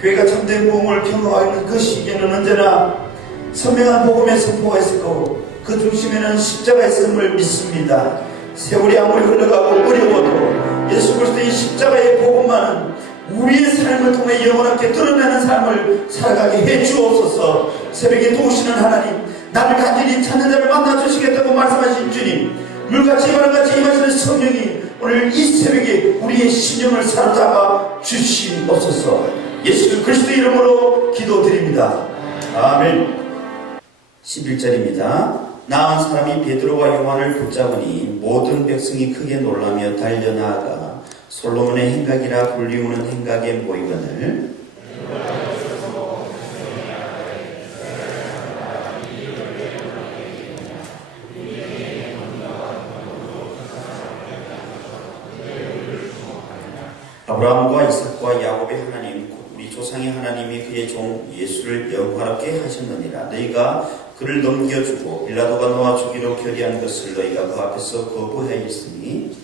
교회가 참된 복음을 경험하는 그 시기에는 언제나 선명한 복음의 선포가 있을 거고 그 중심에는 십자가가 있음을 믿습니다. 세월이 아무리 흘러가고 어려워도 예수 그리스도의 십자가의 복음만은 우리의 삶을 통해 영원하게 드러내는 삶을 살아가게 해 주옵소서. 새벽에 도우시는 하나님, 나를 간절히 찾는 자를 만나 주시겠다고 말씀하신 주님, 물같이 바람같이 임하시는 성령이 오늘 이 새벽에 우리의 심령을 사로잡아 주시옵소서. 예수 그리스도 이름으로 기도드립니다. 아멘. 11절입니다. 나은 사람이 베드로와 요한을 붙잡으니 모든 백성이 크게 놀라며 달려나아가 솔로몬의 행각이라 불리우는 행각에 모이거늘 아브라함과 이삭과 야곱의 하나님 우리 조상의 하나님이 그의 종 예수를 영화롭게 하셨느니라. 너희가 그를 넘겨주고 빌라도가 너와 주기로 결의한 것을 너희가 그 앞에서 거부하였으니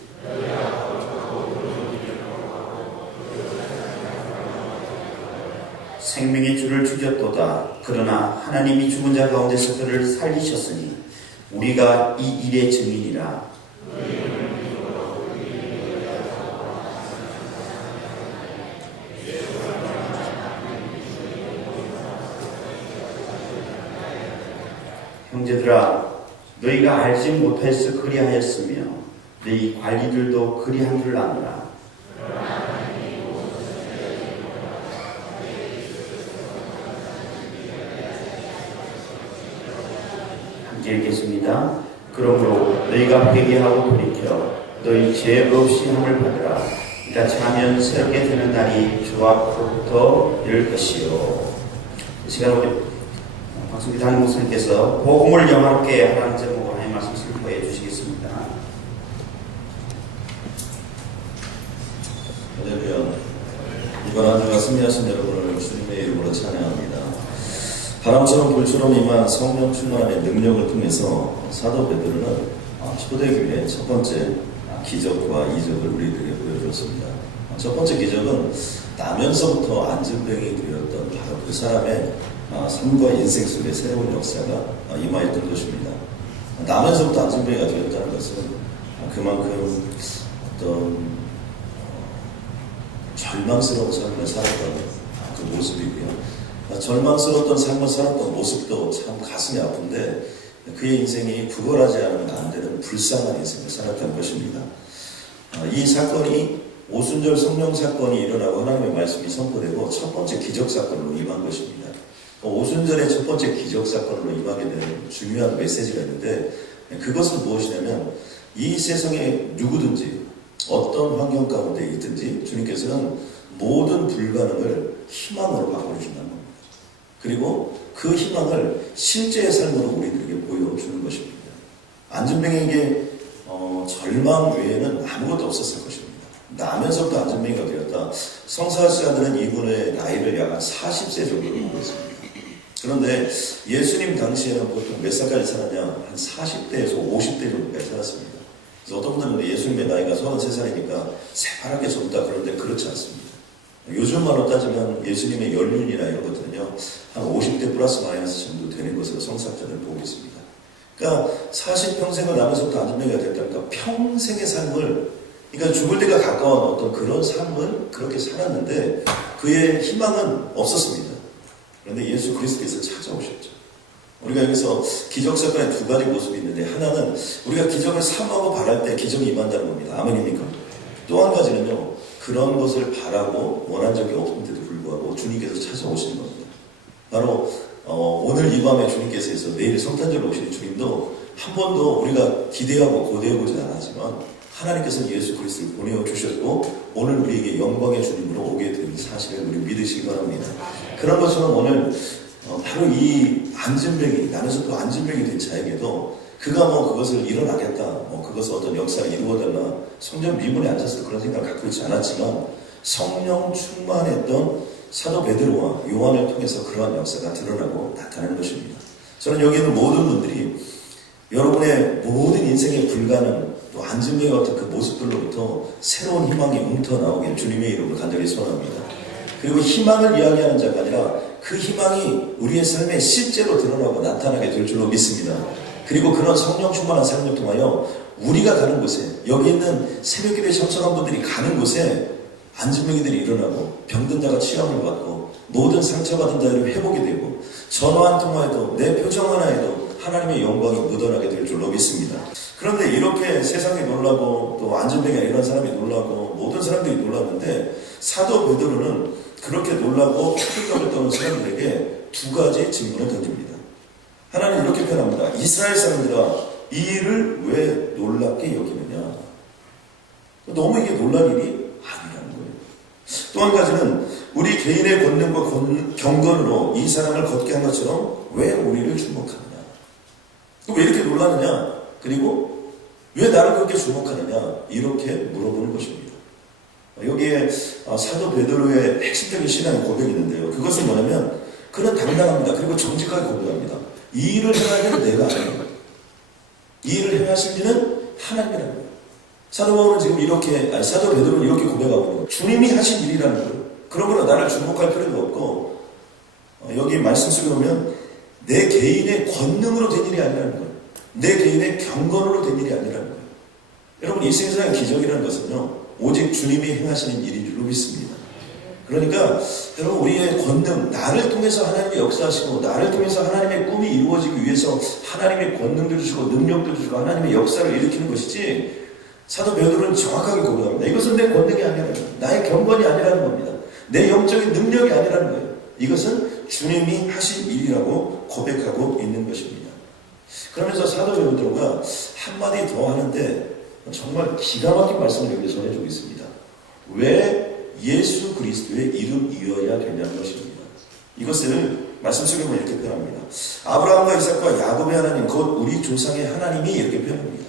생명의 주를 죽였도다. 그러나 하나님이 죽은 자 가운데서 그를 살리셨으니 우리가 이 일의 증인이라. 형제들아, 너희가 알지 못해서 그리하였으며 너희 관리들도 그리한 줄 아노라. 함께 읽겠습니다. 그러므로 너희가 회개하고 돌이켜 너희 죄 없이 함을 받으라. 이같이 하면 새롭게 되는 날이 주 앞으로부터 이를 것이요. 이 시간 우리 박수기 담임 목사님께서 복음을 영화롭게 하라는 제목으로 하나님의 말씀 선포해 주시겠습니다. 할렐루야. 이번 한 주가 승리하신 여러분을 주님의 이름으로 찬양합니다. 바람처럼 불처럼 임한 성령 충만함의 능력을 통해서 사도 베드로는 초대교회의 첫 번째 기적과 이적을 우리들에게 보여주었습니다. 첫 번째 기적은 나면서부터 안진병이 되었던 바로 그 사람의 삶과 인생 속에 새로운 역사가 임하였던 것입니다. 나면서부터 안진병이가 되었다는 것은 그만큼 어떤 절망스러운 삶을 살았던 그 모습이고요. 절망스러웠던 삶을 살았던 모습도 참 가슴이 아픈데 그의 인생이 구걸하지 않으면 안 되는 불쌍한 인생을 살았던 것입니다. 이 사건이 오순절 성령 사건이 일어나고 하나님의 말씀이 선포되고 첫 번째 기적 사건으로 임한 것입니다. 오순절의 첫 번째 기적 사건으로 임하게 되는 중요한 메시지가 있는데 그것은 무엇이냐면 이 세상에 누구든지 어떤 환경 가운데 있든지 주님께서는 모든 불가능을 희망으로 바꿔주신다는 겁니다. 그리고 그 희망을 실제의 삶으로 우리들에게 보여주는 것입니다. 안진병에게 절망 외에는 아무것도 없었을 것입니다. 나면서부터 안진병이가 되었다. 성사학자들은 이분의 나이를 약 40세 정도로 보고 있습니다. 그런데 예수님 당시에는 보통 몇 살까지 살았냐? 한 40대에서 50대 정도까지 살았습니다. 그래서 어떤 분들은 예수님의 나이가 33살이니까 새파랗게 젊다 그러는데 그렇지 않습니다. 요즘 말로 따지면 예수님의 연륜이나 이런 것들은요, 한 50대 플러스 마이너스 정도 되는 것으로 성사학자들 보고 있습니다. 그러니까 40평생을 나면서부터 안전병이가 됐다니까 평생의 삶을, 그러니까 죽을 때가 가까운 어떤 그런 삶을 그렇게 살았는데 그의 희망은 없었습니다. 그런데 예수 그리스도께서 찾아오셨죠. 우리가 여기서 기적사건의 두 가지 모습이 있는데, 하나는 우리가 기적을 사모하고 바랄 때 기적이 임한다는 겁니다. 아멘입니까? 또 한 가지는요, 그런 것을 바라고 원한 적이 없는데도 불구하고 주님께서 찾아오시는 겁니다. 바로 오늘 이 밤에 주님께서 내일 성탄절로 오시는 주님도 한 번도 우리가 기대하고 고대해보진 않았지만 하나님께서 예수 그리스도를 보내주셨고 오늘 우리에게 영광의 주님으로 오게 된 사실을 우리 믿으시기 바랍니다. 그런 것처럼 오늘 바로 이 안진병이, 나면서 또 안진병이 된 자에게도 그가 그것을 일어나겠다, 그것을 어떤 역사를 이루어달라, 성전 미문에 앉아서 그런 생각을 갖고 있지 않았지만 성령 충만했던 사도 베드로와 요한을 통해서 그러한 역사가 드러나고 나타나는 것입니다. 저는 여기 있는 모든 분들이 여러분의 모든 인생의 불가능, 또 안진병의 어떤 그 모습들로부터 새로운 희망이 웅터나오길 주님의 이름으로 간절히 소원합니다. 그리고 희망을 이야기하는 자가 아니라 그 희망이 우리의 삶에 실제로 드러나고 나타나게 될 줄로 믿습니다. 그리고 그런 성령 충만한 삶을 통하여 우리가 가는 곳에, 여기 있는 새벽기도에 참석한 분들이 가는 곳에 안진병이들이 일어나고 병든 자가 치유함을 받고 모든 상처받은 자들이 회복이 되고 전화 한 통화에도 내 표정 하나에도 하나님의 영광이 묻어나게 될 줄로 믿습니다. 그런데 이렇게 세상이 놀라고 또 안진병이 이런 사람이 놀라고 모든 사람들이 놀랐는데 사도 베드로는 그렇게 놀라고 흑흑을 떠는 사람들에게 두 가지 질문을 던집니다. 하나는 이렇게 표현합니다. 이스라엘 사람들아, 이 일을 왜 놀랍게 여기느냐? 너무 이게 놀랄 일이 아니라는 거예요. 또 한 가지는 우리 개인의 권능과 경건으로 이 사람을 걷게 한 것처럼 왜 우리를 주목하느냐? 왜 이렇게 놀라느냐? 그리고 왜 나를 그렇게 주목하느냐? 이렇게 물어보는 것입니다. 여기에 사도 베드로의 핵심적인 신앙의 고백이 있는데요. 그것은 뭐냐면 그는 당당합니다. 그리고 정직하게 고백합니다. 이 일을 행하는 내가 아니에요. 이 일을 행하신 이는 하나님이라는 거예요. 사도 바울은 지금 사도 베드로는 이렇게 고백하고 있는 거예요. 주님이 하신 일이라는 거예요. 그러므로 나를 주목할 필요도 없고, 여기 말씀 속에 보면 내 개인의 권능으로 된 일이 아니라는 거예요. 내 개인의 경건으로 된 일이 아니라는 거예요. 여러분, 이 세상의 기적이라는 것은요, 오직 주님이 행하시는 일인 줄로 믿습니다. 그러니까 여러분, 우리의 권능, 나를 통해서 하나님의 역사하시고 나를 통해서 하나님의 꿈이 이루어지기 위해서 하나님의 권능도 주시고 능력도 주시고 하나님의 역사를 일으키는 것이지, 사도 베드로는 정확하게 고백합니다. 이것은 내 권능이 아니라는 거예요. 나의 경건이 아니라는 겁니다. 내 영적인 능력이 아니라는 거예요. 이것은 주님이 하신 일이라고 고백하고 있는 것입니다. 그러면서 사도 베드로가 한마디 더 하는데 정말 기가 막힌 말씀을 여기서 해주고 있습니다. 왜 예수 그리스도의 이름이어야 되냐는 것입니다. 이것을 말씀 속에 보면 이렇게 표현합니다. 아브라함과 이삭과 야곱의 하나님, 곧 우리 조상의 하나님이 이렇게 표현합니다.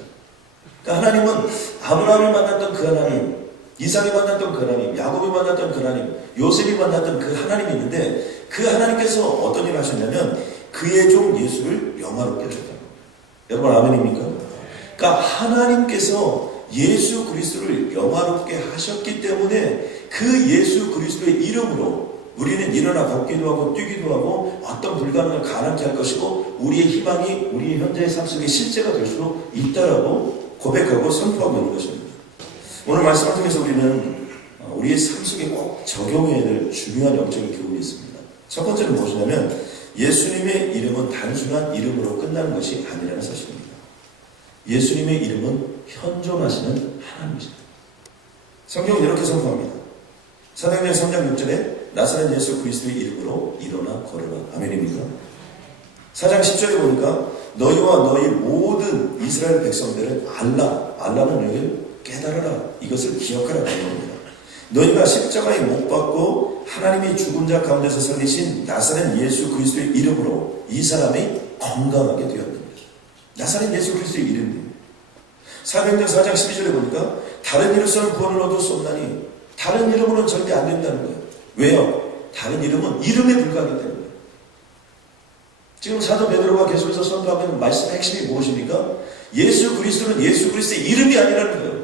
그러니까 하나님은 아브라함을 만났던 그 하나님, 이삭이 만났던 그 하나님, 야곱이 만났던 그 하나님, 요셉이 만났던 그 하나님이 있는데 그 하나님께서 어떤 일을 하셨냐면 그의 종 예수를 영화롭게 하셨다. 여러분 아멘입니까? 그러니까 하나님께서 예수 그리스도를 영화롭게 하셨기 때문에 그 예수 그리스도의 이름으로 우리는 일어나 걷기도 하고 뛰기도 하고 어떤 불가능을 가능케 할 것이고 우리의 희망이 우리의 현재의 삶 속에 실제가 될 수 있다라고 고백하고 선포하고 있는 것입니다. 오늘 말씀을 통해서 우리는 우리의 삶 속에 꼭 적용해야 될 중요한 영적인 교훈이 있습니다. 첫 번째는 무엇이냐면 예수님의 이름은 단순한 이름으로 끝나는 것이 아니라는 사실입니다. 예수님의 이름은 현존하시는 하나님이십니다. 성경은 이렇게 선포합니다. 사도행전 3장 6절에 나사렛 예수 그리스도의 이름으로 일어나 걸어라. 아멘입니까? 4장 10절에 보니까 너희와 너희 모든 이스라엘 백성들은 알라는 여기를 깨달아라. 이것을 기억하라. 겁니다. 너희가 십자가에 못 박고 하나님이 죽은 자 가운데서 살리신 나사렛 예수 그리스도의 이름으로 이 사람이 건강하게 되었느냐. 나사렛 예수 그리스도의 이름입니다. 사도행전 4장 12절에 보니까 다른 이름으로는 구원을 얻을 수 없나니 다른 이름으로는 절대 안 된다는 거예요. 왜요? 다른 이름은 이름에 불과하기 때문에. 지금 사도 베드로가 계속해서 선포하고 있는 말씀의 핵심이 무엇입니까? 예수 그리스도는 예수 그리스도의 이름이 아니라는 거예요.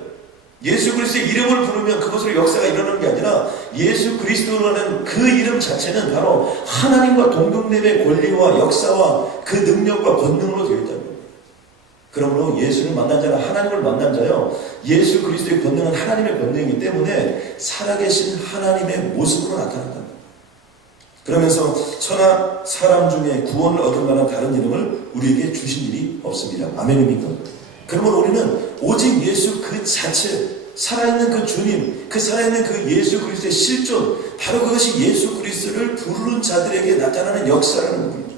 예수 그리스도의 이름을 부르면 그것으로 역사가 일어나는 게 아니라 예수 그리스도라는 그 이름 자체는 바로 하나님과 동등됨의 권리와 역사와 그 능력과 권능으로 되어 있다는 거예요. 그러므로 예수를 만난 자는 하나님을 만난 자요. 예수 그리스도의 권능은 하나님의 권능이기 때문에 살아계신 하나님의 모습으로 나타난다. 그러면서 천하 사람 중에 구원을 얻을 만한 다른 이름을 우리에게 주신 일이 없습니다. 아멘입니까? 그러면 우리는 오직 예수 그 자체, 살아있는 그 주님, 그 살아있는 그 예수 그리스도의 실존, 바로 그것이 예수 그리스도를 부르는 자들에게 나타나는 역사라는 겁니다.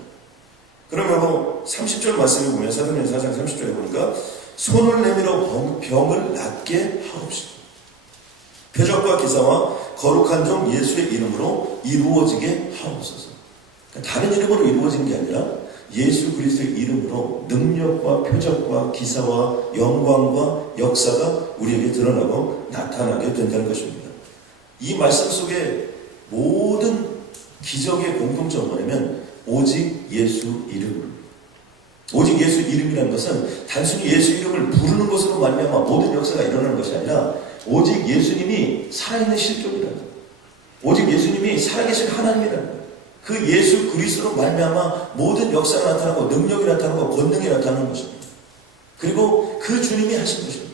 그러면 30절 말씀을 보면 사도행전 4장 30절에 보니까 손을 내밀어 병을 낫게 하옵시고 표적과 기사와 거룩한 종 예수의 이름으로 이루어지게 하옵소서. 그러니까 다른 이름으로 이루어지는 게 아니라 예수 그리스도의 이름으로 능력과 표적과 기사와 영광과 역사가 우리에게 드러나고 나타나게 된다는 것입니다. 이 말씀 속에 모든 기적의 공통점은 뭐냐면 오직 예수 이름. 오직 예수 이름이라는 것은 단순히 예수 이름을 부르는 것으로 말미암아 모든 역사가 일어나는 것이 아니라 오직 예수님이 살아있는 실존이라는 거예요. 오직 예수님이 살아계신 하나님이라는 거예요. 그 예수 그리스도로 말미암아 모든 역사가 나타나고 능력이 나타나고 권능이 나타나는 것입니다. 그리고 그 주님이 하신 것입니다.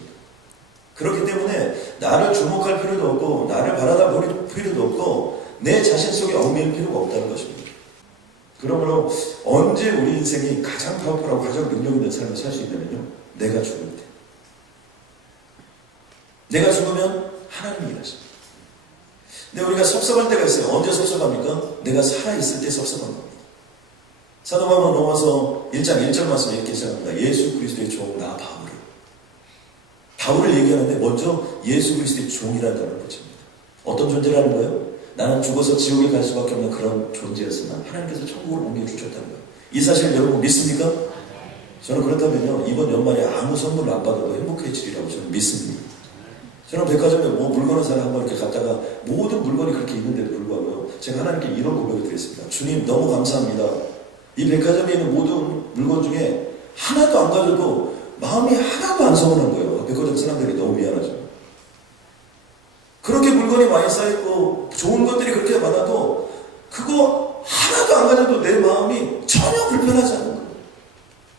그렇기 때문에 나를 주목할 필요도 없고 나를 바라다 볼 필요도 없고 내 자신 속에 얽매일 필요가 없다는 것입니다. 그러므로 언제 우리 인생이 가장 파워풀하고 가장 능력 있는 삶을 살 수 있냐면요, 내가 죽을 때. 내가 죽으면 하나님이 일하십니다. 근데 우리가 섭섭할 때가 있어요. 언제 섭섭합니까? 내가 살아있을 때 섭섭한 겁니다. 사도바울 로마서 1장 1절 말씀에 이렇게 시작합니다. 예수 그리스도의 종 나 바울을. 바울을 얘기하는데 먼저 예수 그리스도의 종이라는 단어를 붙입니다. 어떤 존재라는 거예요? 나는 죽어서 지옥에 갈 수밖에 없는 그런 존재였으나 하나님께서 천국을 옮겨주셨다는 거예요. 이 사실 여러분 믿습니까? 저는 그렇다면요, 이번 연말에 아무 선물을 안 받아도 행복해지리라고 저는 믿습니다. 저는 백화점에 물건을 사러 한번 이렇게 갔다가 모든 물건이 그렇게 있는데도 불구하고 제가 하나님께 이런 고백을 드렸습니다. 주님 너무 감사합니다. 이 백화점에 있는 모든 물건 중에 하나도 안 가져도 마음이 하나도 안 서운한 거예요. 백화점 사람들이 너무 미안하죠. 그렇게 물건이 많이 쌓여있고 좋은 것들이 그렇게 많아도 그거 하나도 안 가져도 내 마음이 전혀 불편하지 않은 거예요.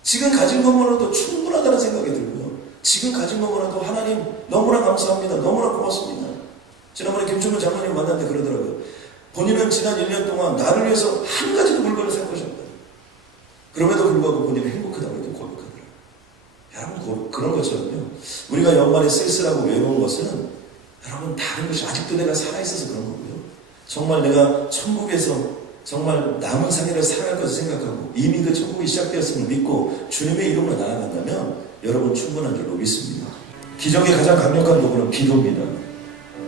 지금 가진 것만으로도 충분하다는 생각이 들고요. 지금 가진 것만으로도 하나님 너무나 감사합니다. 너무나 고맙습니다. 지난번에 김충근 장로님 만났는데 그러더라고요. 본인은 지난 1년 동안 나를 위해서 한 가지도 물건을 살 것이 없다. 그럼에도 불구하고 본인은 행복하다고 이렇게 고백하더라고요. 여러분 그런 것처럼요. 우리가 연말에 쓸쓸하고 외로운 것은 여러분 다른 것이 아직도 내가 살아있어서 그런 거고요. 정말 내가 천국에서 정말 남은 생애를 살아갈 것을 생각하고 이미 그 천국이 시작되었음을 믿고 주님의 이름으로 나아간다면 여러분 충분한 줄로 믿습니다. 기적의 가장 강력한 도구는 기도입니다.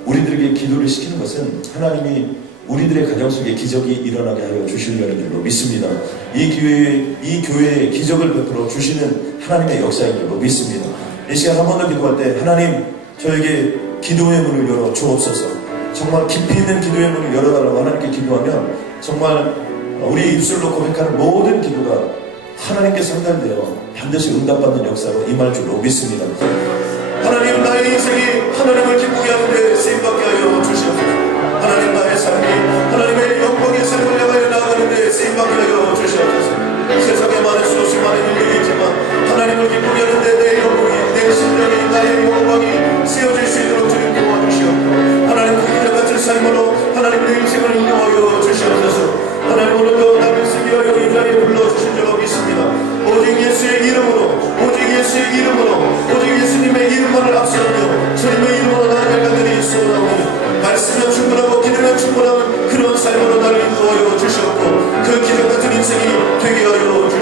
우리들에게 기도를 시키는 것은 하나님이 우리들의 가정 속에 기적이 일어나게 하여 주시려는 줄로 믿습니다. 이 교회에 기적을 베풀어 주시는 하나님의 역사인 줄로 믿습니다. 이 시간 한 번 더 기도할 때 하나님 저에게 기도의 문을 열어 주옵소서. 정말 깊이 있는 기도의 문을 열어달라고 하나님께 기도하면 정말 우리 입술로 고백하는 모든 기도가 하나님께 상달되어 반드시 응답받는 역사로 임할 줄로 믿습니다. 하나님 나의 인생이 하나님을 기쁘게 하는데 쓰임받게 하여 주시옵소서. 하나님 나의 삶이 하나님의 영광의 삶을 향하여 나아가는데 쓰임받게 하여 주시옵소서. 세상에 많은 수없이 많은 일들이 있지만 하나님을 기쁘게 하는데 내 영광이 내 심령이 나의 영광이 쓰여질 수 있도록 주님 도와주시옵소서. 하나님 그 기적 같은 삶으로 하나님 내 인생을 인도하여 주시옵소서. 하나님 오늘도 나를 쓰기 위하여 이 자리에 불러주신 줄 믿습니다. 오직 예수의 이름으로 오직 예수의 이름으로 오직 예수님의 이름만을 앞세우며 주님의 이름으로 나아갈 것들이 있어오니 말씀은 충분하고 기도는 충분한 그런 삶으로 나를 인도하여 주시옵고 그 기적 같은 인생이 되게 하여 주시옵소서.